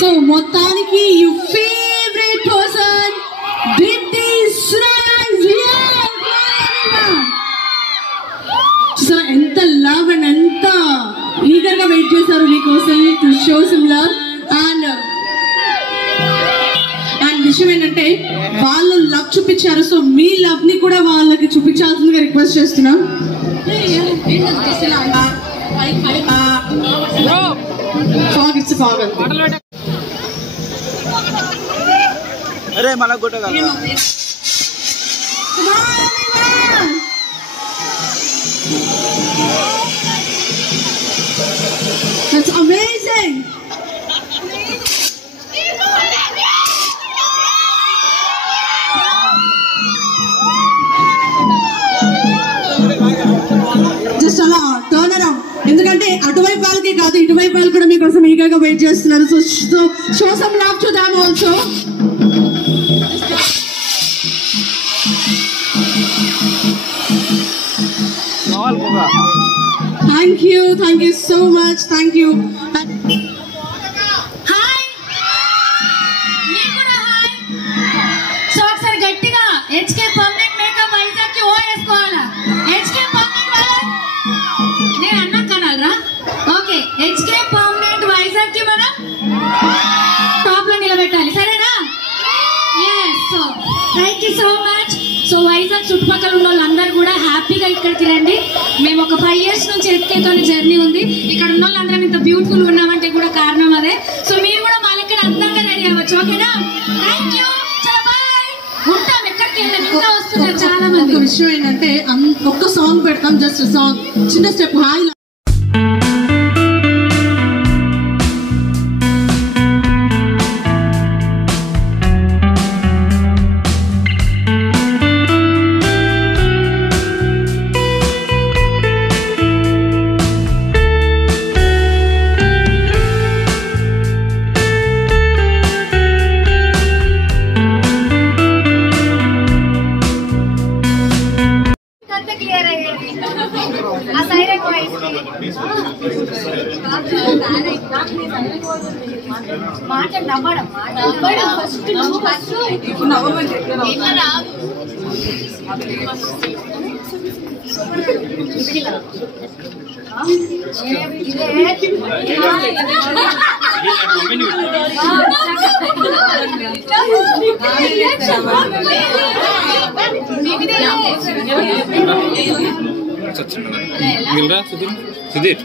So, మొత్తానికి your favorite person, Dipti Surayana is here. So, ఎంత love and ఎంత eager గా వెయిట్ చేశారు మీకోసం to show some love and విషయం ఏంటంటే వాళ్ళు లవ్ చూపించారు. సో మీ లవ్ ని కూడా వాళ్ళకి చూపించాల్సిందిగా రిక్వెస్ట్ చేస్తున్నాం. अरे मला गोटे That's amazing. Just అలా టర్న్ అరౌండ్, ఎందుకంటే అటువైపు వాళ్ళకి కాదు ఇటువైపు వాళ్ళు కూడా మీకోసం ఈగర్గా వెయిట్ చేస్తున్నారు. So show some love to them also. Thank you so much. Thank you. Hi, మీరు కూడా హాయ్. సో ఒకసారి గట్టిగా హెచ్కే పర్మనెంట్ మేకప్ వైజాగ్ కి ఓ వేసుకోవాలా? హెచ్కే పర్మనెంట్ వాళ్ళ నేను అన్నా కనాలరా? ఓకే, హెచ్కే పర్మనెంట్ వైజాగ్ కి మనం టాప్ లో నిలబెట్టాలి, సరేనా? Yes. So thank you so much. So Vizag చుట్టుపక్కల ఉన్న వాళ్ళందరూ కూడా హ్యాపీగా ఇక్కడికి రండి. మేము ఒక 5 years నుంచి హెచ్కేతో జర్నీ ఉంది. ఇక్కడ ఉన్న వాళ్ళందరం ఇంత బ్యూటిఫుల్ ఉన్నామంటే కూడా కారణం అదే. సో మీరు కూడా మా లెక్కన అందంగా రెడీ అవ్వచ్చు, ఓకేనా? థ్యాంక్ యూ, చాలా బాయ్. ఉంటాం, ఎక్కడికి వెళ్ళాం, ఇంకా వస్తున్నారు చాలా మంది. ఒక విషయం ఏంటంటే ఒక్క సాంగ్ పెడతాం, జస్ట్ సాంగ్, చిన్న స్టెప్ హాయ్. సుధీర్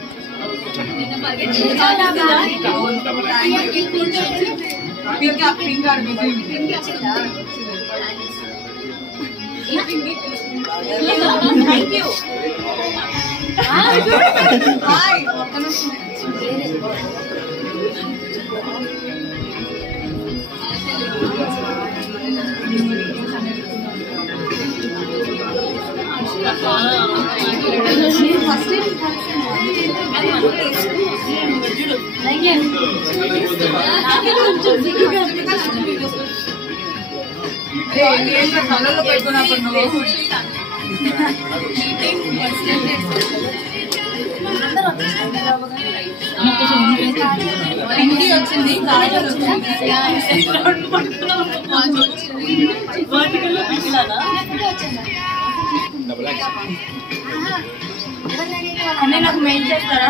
అన్నీ నాకు మెయిల్ చేస్తారా?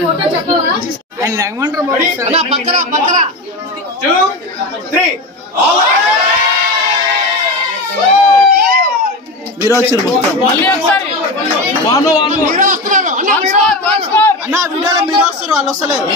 ఫోటో చెప్పవా? మీరు వచ్చారు అన్న వీడియోలో మీరు వస్తారు వాళ్ళు వస్తలేరు.